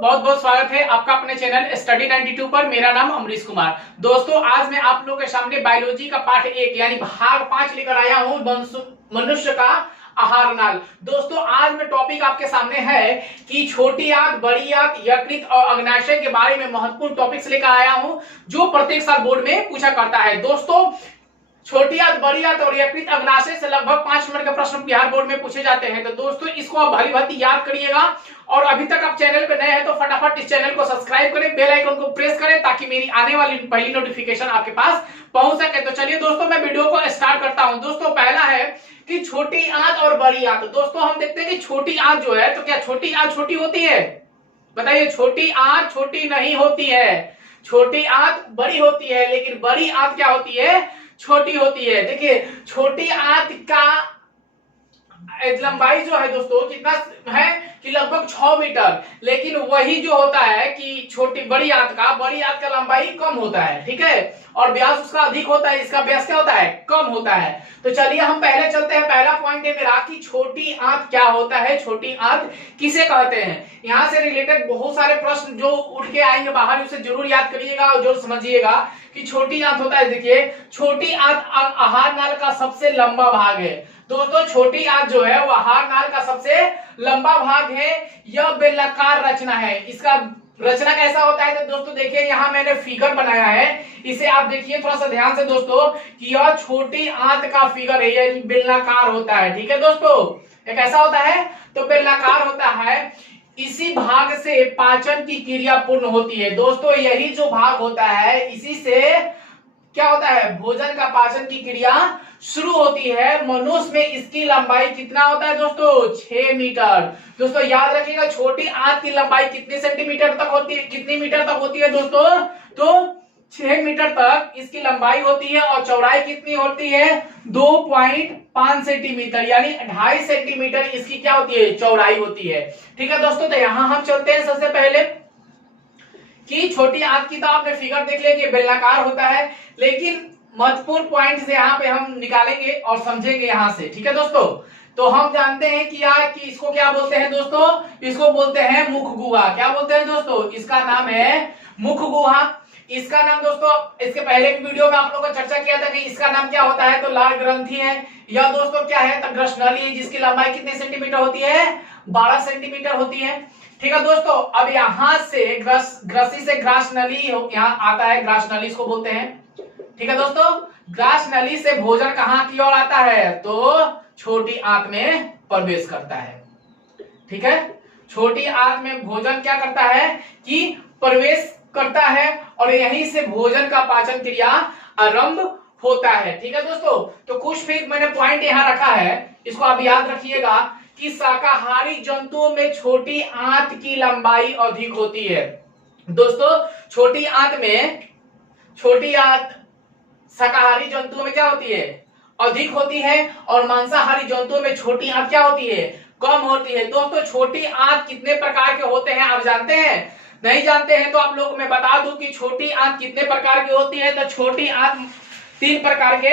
बहुत बहुत स्वागत है आपका अपने चैनल स्टडी 92 पर। मेरा नाम अमरीश कुमार। दोस्तों, आज मैं आप लोगों के सामने बायोलॉजी का पार्ट 1 यानी भाग 5 लेकर आया हूं, मनुष्य का आहार नाल। दोस्तों, आज में टॉपिक आपके सामने है कि छोटी आंत, बड़ी आंत, यकृत और अग्नाशय के बारे में महत्वपूर्ण टॉपिक्स लेकर आया हूं जो प्रत्येक साल बोर्ड में पूछा करता है। दोस्तों, छोटी आंत, बड़ी आंत और यकृत, अग्नाशय से लगभग 5 मिनट के प्रश्न बिहार बोर्ड में पूछे जाते हैं। तो दोस्तों, इसको आप भली भांति याद करिएगा और अभी तक आप चैनल पे नए हैं तो फटाफट इस चैनल को सब्सक्राइब करें, बेल आइकन को प्रेस करें ताकि मेरी आने वाली पहली नोटिफिकेशन आपके पास पहुंच सके। तो चलिए दोस्तों, मैं वीडियो को स्टार्ट करता हूं। दोस्तों, पहला है कि छोटी आंत और बड़ी आंत। दोस्तों, हम देखते हैं कि छोटी आंत जो है, तो क्या छोटी आंत छोटी होती है? बताइए, छोटी आंत छोटी नहीं होती है। छोटी आंत बड़ी होती है, लेकिन बड़ी आंत क्या होती है? छोटी होती है। देखिए, छोटी आंत का लंबाई जो है दोस्तों कितना है कि लगभग 6 मीटर, लेकिन वही जो होता है कि बड़ी आंत का लंबाई कम होता है, ठीक है, और व्यास उसका अधिक होता है, इसका व्यास क्या होता है? कम होता है। तो चलिए हम पहले चलते हैं। पहला पॉइंट है मेरा कि छोटी आंत क्या होता है, छोटी आंत किसे कहते हैं। यहां से रिलेटेड बहुत सारे प्रश्न जो उठ के आएंगे बाहर, उसे जरूर याद करिएगा और जरूर समझिएगा कि छोटी आंत होता है। देखिए, छोटी आंत आहार नाल का सबसे लंबा भाग है। दोस्तों, छोटी आंत जो है वो आहार नाल का सबसे लंबा भाग है। यह बेलनाकार रचना है। इसका रचना कैसा होता है? तो दोस्तों देखिए, यहाँ मैंने फिगर बनाया है, इसे आप देखिए थोड़ा सा ध्यान से दोस्तों कि यह छोटी आंत का फिगर है, यह बेलनाकार होता है, ठीक है दोस्तों। ये कैसा होता है? तो बेलनाकार होता है। इसी भाग से पाचन की क्रिया पूर्ण होती है। दोस्तों, यही जो भाग होता है, इसी से क्या होता है? भोजन का पाचन की क्रिया शुरू होती है। मनुष्य में इसकी लंबाई कितना होता है दोस्तों? 6 मीटर। दोस्तों याद रखिएगा, छोटी आंत की लंबाई कितने सेंटीमीटर तक होती है, कितनी मीटर तक होती है दोस्तों? तो 6 मीटर तक इसकी लंबाई होती है और चौड़ाई कितनी होती है? 2.5 सेंटीमीटर, यानी 2.5 सेंटीमीटर इसकी क्या होती है? चौड़ाई होती है, ठीक है दोस्तों। तो यहां हम चलते हैं सबसे पहले कि छोटी आंत की तो आपने फिगर देख लिया कि बेलनाकार होता है, लेकिन महत्वपूर्ण पॉइंट्स यहाँ पे हम निकालेंगे और समझेंगे यहां से, ठीक है दोस्तों। तो हम जानते हैं कि यार कि इसको क्या बोलते हैं दोस्तों? इसको बोलते हैं मुख गुहा। क्या बोलते हैं दोस्तों? इसका नाम है मुख गुहा। इसका नाम दोस्तों, इसके पहले की वीडियो में आप लोगों को चर्चा किया था कि इसका नाम क्या होता है, तो लाल ग्रंथि है। यह दोस्तों क्या है? तो ग्रसनली है, जिसकी लंबाई कितने सेंटीमीटर होती है? 12 सेंटीमीटर होती है, ठीक है दोस्तों। अब यहां से ग्रसी से ग्रास नली यहाँ आता है, ग्रास नली इसको बोलते हैं, ठीक है दोस्तों। ग्रास नली से भोजन कहां की ओर आता है? तो छोटी आंत में प्रवेश करता है, ठीक है। छोटी आंत में भोजन क्या करता है कि प्रवेश करता है और यहीं से भोजन का पाचन क्रिया आरंभ होता है, ठीक है दोस्तों। तो कुछ फिर मैंने पॉइंट यहां रखा है, इसको आप याद रखिएगा कि शाकाहारी जंतुओं में छोटी आंत की लंबाई अधिक होती है। दोस्तों, छोटी आंत शाकाहारी जंतुओं में क्या होती है? अधिक होती है, और मांसाहारी जंतुओं में छोटी आंत क्या होती है? कम होती है। दोस्तों, छोटी आंत कितने प्रकार के होते हैं आप जानते हैं? नहीं जानते हैं तो आप लोग मैं बता दूं कि छोटी आंत कितने प्रकार की होती है। तो छोटी आंत 3 प्रकार के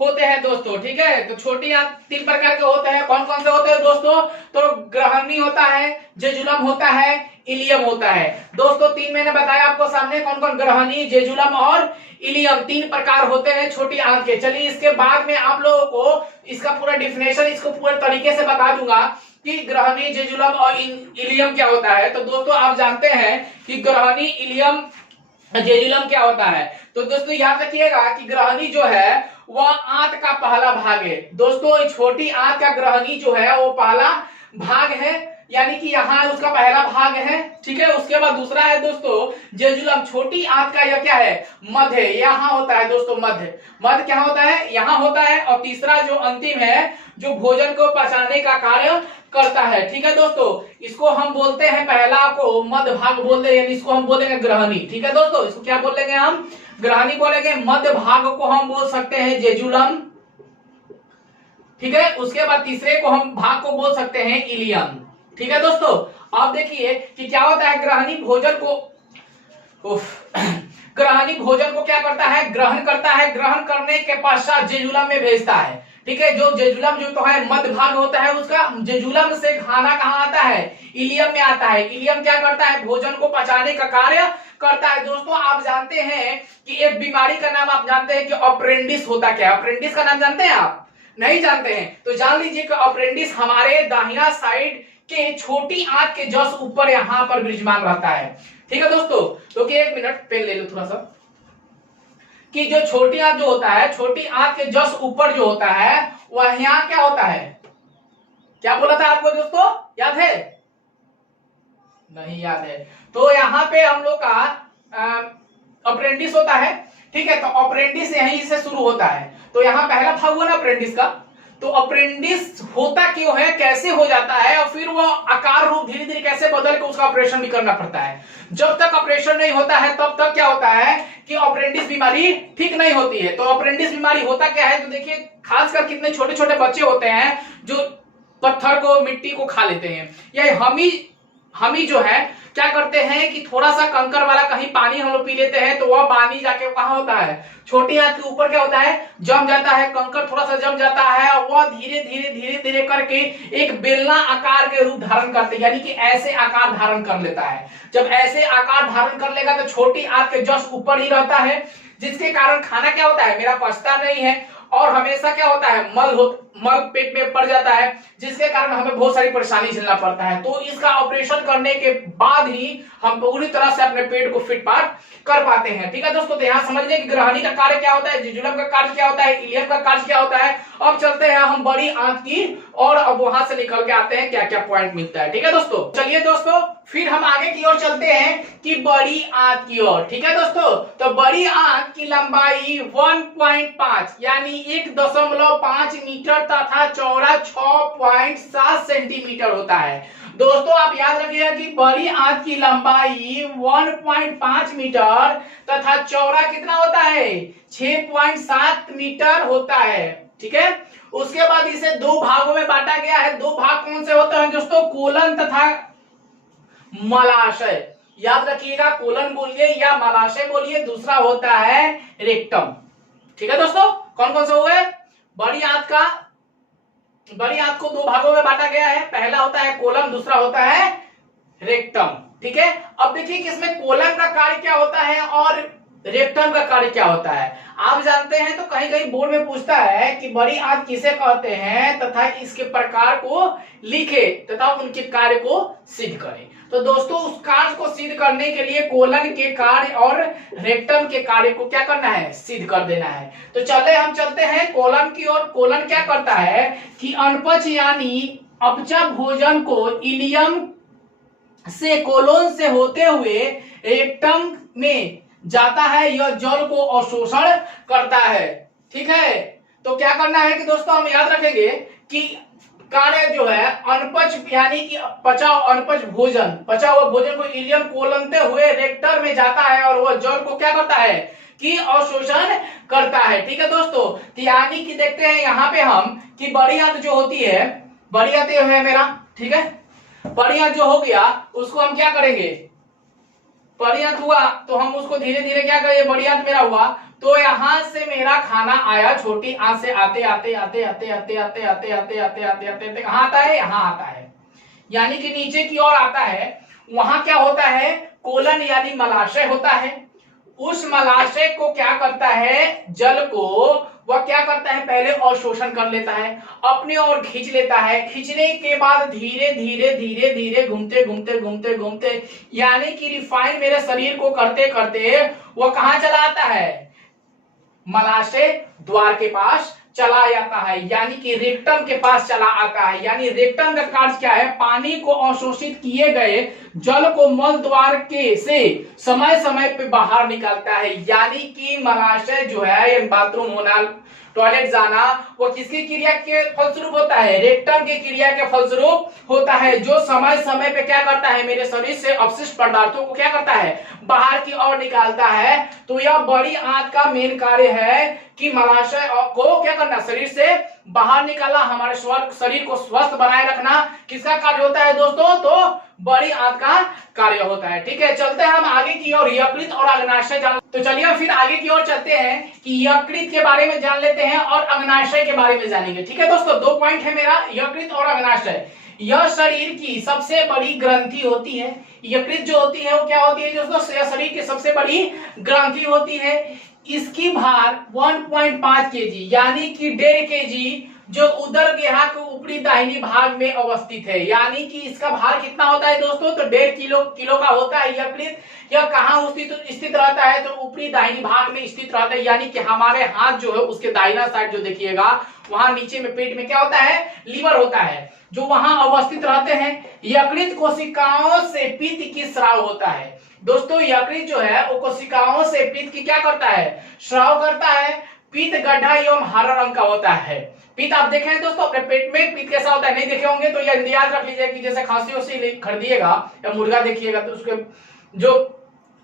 होते हैं दोस्तों, ठीक है। तो छोटी आंत 3 प्रकार के होते हैं। कौन कौन से होते हैं दोस्तों? तो ग्रहणी होता है, जेजुलम होता है, इलियम होता है। दोस्तों 3 मैंने बताया आपको सामने, कौन कौन? ग्रहणी, जेजुलम और इलियम 3 प्रकार होते हैं छोटी आंत के। चलिए इसके बाद में आप लोगों को इसका पूरा डिफिनेशन, इसको पूरे तरीके से बता दूंगा कि ग्रहणी, जेजुलम और इलियम क्या होता है। तो दोस्तों आप जानते हैं कि ग्रहणी, इलियम, जेजुलम क्या होता है। तो दोस्तों याद रखिएगा कि ग्रहणी जो है वह आंत का पहला भाग है। दोस्तों, छोटी आंत का ग्रहणी जो है वो पहला भाग है, यानी कि यहाँ उसका पहला भाग है, ठीक है। उसके बाद दूसरा है दोस्तों जेजुलम। छोटी आंत का यह क्या है? मध्य, यहाँ होता है दोस्तों मध्य क्या होता है? यहाँ होता है। और तीसरा जो अंतिम है, जो भोजन को पचाने का कार्य करता है, ठीक है दोस्तों। इसको हम बोलते हैं, पहला को मध्य भाग बोलते हैं, यानी इसको हम बोलेंगे ग्रहणी, ठीक है दोस्तों। इसको क्या बोलेंगे हम? ग्रहणी बोलेंगे। मध्य भाग को हम बोल सकते हैं जेजुलम, ठीक है। उसके बाद तीसरे को हम भाग को बोल सकते हैं इलियम, ठीक है दोस्तों। आप देखिए कि क्या होता है, ग्रहणी भोजन को क्या करता है? ग्रहण करता है। ग्रहण करने के पश्चात जेजुलम में भेजता है, ठीक है। जो जेजुलम जो तो है मध्य भाग होता है उसका, जेजुलम से खाना कहाँ आता है, इलियम में आता है। इलियम क्या करता है, भोजन को पचाने का कार्य करता है। दोस्तों आप जानते हैं कि एक बीमारी का नाम आप जानते हैं कि अप्रेंडिस होता क्या है, अप्रेंडिस का नाम जानते हैं आप, नहीं जानते हैं तो जान लीजिए कि अप्रेंडिस हमारे दाहिना साइड के छोटी आंत के जस्ट ऊपर यहां पर विराजमान रहता है। ठीक है दोस्तों, तो कि एक मिनट पेन ले लो थोड़ा सा, कि जो छोटी आंत जो होता है, छोटी आंत के जस्ट ऊपर जो होता है वह यहां क्या होता है, क्या बोला था आपको दोस्तों, याद है, नहीं याद है, तो यहां पे हम लोग का अप्रेंटिस होता है। ठीक है, तो अप्रेंटिस यहीं से शुरू होता है, तो यहां पहला भाग हुआ ना अप्रेंटिस का, तो अप्रेंटिस होता क्यों है, कैसे हो जाता है, और फिर वो आकार रूप धीरे धीरे कैसे बदल के उसका ऑपरेशन भी करना पड़ता है। जब तक ऑपरेशन नहीं होता है तब तक क्या होता है कि अप्रेंटिस बीमारी ठीक नहीं होती है। तो अप्रेंटिस बीमारी होता क्या है, तो देखिए खासकर कितने छोटे छोटे बच्चे होते हैं जो पत्थर को, मिट्टी को खा लेते हैं, या हम ही जो है क्या करते हैं कि थोड़ा सा कंकर वाला कहीं पानी हम लोग पी लेते हैं, तो वह पानी जाके कहां होता है, छोटी आंत के ऊपर क्या होता है, जम जाता है, कंकर थोड़ा सा जम जाता है, और वह धीरे धीरे धीरे धीरे करके एक बेलना आकार के रूप धारण करते हैं, यानी कि ऐसे आकार धारण कर लेता है। जब ऐसे आकार धारण कर लेगा तो छोटी आंत के जस्ट ऊपर ही रहता है, जिसके कारण खाना क्या होता है, मेरा पचता नहीं है, और हमेशा क्या होता है, मल पेट में पड़ जाता है, जिसके कारण हमें बहुत सारी परेशानी झेलना पड़ता है। तो इसका ऑपरेशन करने के बाद ही हम पूरी तरह से अपने पेट को फिट फाट कर पाते हैं। ठीक है दोस्तों, तो यहाँ समझ लें कि ग्रहणी का कार्य क्या होता है, जेजुलम का कार्य क्या होता है, इलियम का कार्य क्या होता है। अब चलते हैं हम बड़ी आंत की, और अब वहां से निकल के आते हैं क्या क्या पॉइंट मिलता है। ठीक है दोस्तों, चलिए दोस्तों फिर हम आगे की ओर चलते हैं कि बड़ी आंत की ओर। ठीक है दोस्तों, तो बड़ी आंत की लंबाई 1.5 यानी 1.5 मीटर तथा चौड़ा 6.7 सेंटीमीटर होता है। दोस्तों आप याद रखिएगा कि बड़ी आंत की लंबाई 1.5 मीटर तथा चौड़ा कितना होता है, 6.7 मीटर होता है। ठीक है, उसके बाद इसे दो भागों में बांटा गया है। दो भाग कौन से होते हैं दोस्तों, कोलन तथा मलाशय। याद रखिएगा, कोलन बोलिए या मलाशय बोलिए, दूसरा होता है रेक्टम। ठीक है दोस्तों, कौन कौन से हुए, बड़ी आंत को दो भागों में बांटा गया है, पहला होता है कोलन, दूसरा होता है रेक्टम। ठीक है, अब देखिए कि इसमें कोलन का कार्य क्या होता है और रेक्टम का कार्य क्या होता है। आप जानते हैं, तो कहीं कहीं बोर्ड में पूछता है कि बड़ी आंत किसे कहते हैं तथा इसके प्रकार को लिखे तथा उनके कार्य को सिद्ध करें। तो दोस्तों उस कार्य को सिद्ध करने के लिए कोलन के कार्य और रेक्टम के कार्य को क्या करना है, सिद्ध कर देना है। तो चले हम चलते हैं कोलन की ओर। कोलन क्या करता है कि अनपच यानी अपचा भोजन को इलियम से, कोलोन से होते हुए रेक्टम में जाता है, यह जल को अवशोषण करता है। ठीक है, तो क्या करना है कि दोस्तों हम याद रखेंगे कि कार्य जो है अनपच यानी कि अनपच भोजन, पचा हुआ भोजन को इलियम कोलनते हुए रेक्टर में जाता है और वह जल को क्या करता है कि अवशोषण करता है। ठीक है दोस्तों, यानी कि देखते हैं यहाँ पे हम कि बड़ी आंत जो होती है, बड़ी आंत ये है मेरा, ठीक है, बड़ी आंत जो हो गया उसको हम क्या करेंगे, बड़ी आंत हुआ तो हम उसको धीरे धीरे क्या करेंगे, बड़ी आंत मेरा हुआ तो यहां से मेरा खाना आया, छोटी आंत से आते आते आते आते आते आते आते आते आते आते आते कहां आता है, यहां आता है, यानी कि नीचे की ओर आता है। वहां क्या होता है, कोलन यानी मलाशय होता है। उस मलाशय को क्या करता है, जल को वह क्या करता है, पहले अवशोषण कर लेता है, अपने ओर खींच लेता है। खींचने के बाद धीरे धीरे धीरे धीरे घूमते घूमते घूमते घूमते यानी कि रिफाइन मेरे शरीर को करते करते वह कहां चला आता है, मलाशय द्वार के पास चला जाता है, यानी कि रेक्टम के पास चला आता है। यानी रेक्टम का कार्य क्या है, पानी को अवशोषित किए गए जल को मल द्वार के से समय समय पे बाहर निकालता है। यानी कि मलाशय जो है, बाथरूम होना, टॉयलेट जाना, वो किसकी क्रिया के फलस्वरूप होता है, रेक्टम की क्रिया के फलस्वरूप होता है, जो समय समय पे क्या करता है, मेरे शरीर से अपशिष्ट पदार्थों को क्या करता है, बाहर की ओर निकालता है। तो यह बड़ी आंत का मेन कार्य है कि मलाशय को क्या करना, शरीर से बाहर निकालना, हमारे शरीर को स्वस्थ बनाए रखना किसका कार्य होता है दोस्तों, तो बड़ी आंत का कार्य होता है। ठीक है, चलते हैं हम आगे की ओर, यकृत और अग्नाशय जान। तो चलिए फिर आगे की ओर चलते हैं कि यकृत के बारे में जान लेते हैं और अग्नाशय के बारे में जानेंगे। ठीक है दोस्तों, 2 पॉइंट है मेरा, यकृत और अग्नाशय। यह शरीर की सबसे बड़ी ग्रंथि होती है। यकृत जो होती है वो क्या होती है दोस्तों, यह शरीर की सबसे बड़ी ग्रंथि होती है। इसकी भार 1.5 केजी यानी कि 1.5 केजी जो उदर गेहा के ऊपरी दाहिनी भाग में अवस्थित है, यानी कि इसका भार कितना होता है दोस्तों, तो 1.5 किलो का होता है यकृत। यह कहाँ स्थित रहता है, तो ऊपरी दाहिनी भाग में स्थित रहता है, यानी कि हमारे हाथ जो है उसके दाहिना साइड जो देखिएगा वहां नीचे में पेट में क्या होता है, लीवर होता है, जो वहां अवस्थित रहते हैं। यकृत कोशिकाओं से पित्त की स्राव होता है। दोस्तों यकृत जो है वो कोशिकाओं से पित्त की क्या करता है, स्राव करता है। पित्त गड्ढा एवं हरा रंग का होता है। पित्त आप देखे हैं दोस्तों अपने पेट में, पित्त कैसा होता है नहीं देखे होंगे तो यह याद रख लीजिए कि जैसे खांसी उसी खरीदिएगा या मुर्गा देखिएगा तो उसके जो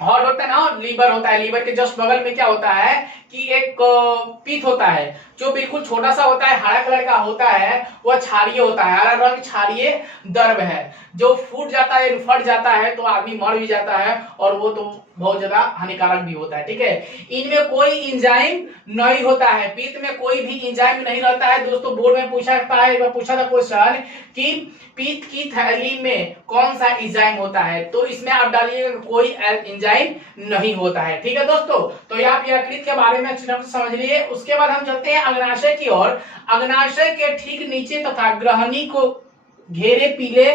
हॉर्ट होता है ना, लीवर होता है, लीवर के जस्ट बगल में क्या होता है कि एक पित्त होता है जो बिल्कुल छोटा सा होता है, हरा कलर का होता है, वह क्षारीय होता है, हरा रंग क्षारीय द्रव है, जो फूट जाता है, फट जाता है तो आदमी मर भी जाता है और वो तो बहुत ज्यादा हानिकारक भी होता है। ठीक है, इनमें कोई एंजाइम नहीं होता है, पित्त में कोई भी एंजाइम नहीं रहता है। दोस्तों बोर्ड में पूछा था क्वेश्चन कि पित्त की थैली में कौन सा एंजाइम होता है, तो इसमें आप डालिएगा कोई एंजाइम नहीं होता है। ठीक है दोस्तों, तो आप यकृत के बारे में अच्छी तरह से समझ लीजिए। उसके बाद हम चलते हैं अग्नाशय की ओर। अग्नाशय के ठीक नीचे तथा ग्रहणी को घेरे पीले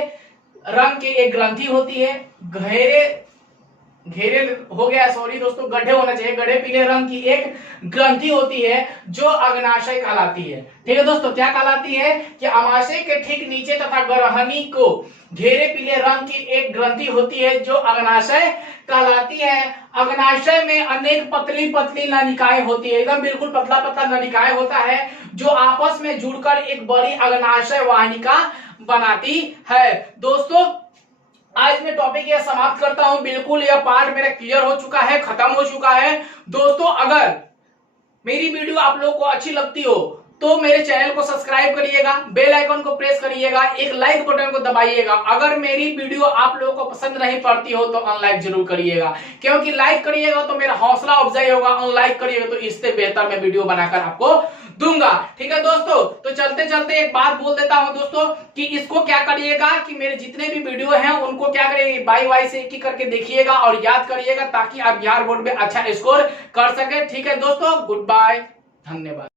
रंग की एक ग्रंथि होती है। घेरे हो गया, सॉरी दोस्तों, गड्ढे होना चाहिए, गड्ढे पीले रंग की एक ग्रंथि होती है जो अग्नाशय कहलाती है। ठीक है दोस्तों, क्या कहलाती है कि अग्नाशय के ठीक नीचे तथा ग्रहणी को घेरे पीले रंग की एक ग्रंथि होती है जो अग्नाशय कहलाती है। अग्नाशय में अनेक पतली पतली नलिकाएं होती है, एकदम बिल्कुल पतला पतला नलिकाएं होता है जो आपस में जुड़कर एक बड़ी अग्नाशय वाहिनिका बनाती है। दोस्तों आज मैं टॉपिक यह समाप्त करता हूं, बिल्कुल यह पार्ट मेरा क्लियर हो चुका है, खत्म हो चुका है। दोस्तों अगर मेरी वीडियो आप लोगों को अच्छी लगती हो तो मेरे चैनल को सब्सक्राइब करिएगा, बेल आइकन को प्रेस करिएगा, एक लाइक बटन को दबाइएगा। अगर मेरी वीडियो आप लोगों को पसंद नहीं पड़ती हो तो अनलाइक जरूर करिएगा, क्योंकि लाइक करिएगा तो मेरा हौसला अफजाई होगा, अनलाइक करिएगा तो इससे बेहतर मैं वीडियो बनाकर आपको दूंगा। ठीक है दोस्तों, तो चलते चलते एक बात बोल देता हूं दोस्तों कि इसको क्या करिएगा कि मेरे जितने भी वीडियो हैं उनको क्या करिएगा, बाई बाई से एक ही करके देखिएगा और याद करिएगा ताकि आप बिहार बोर्ड में अच्छा स्कोर कर सके। ठीक है दोस्तों, गुड बाय, धन्यवाद।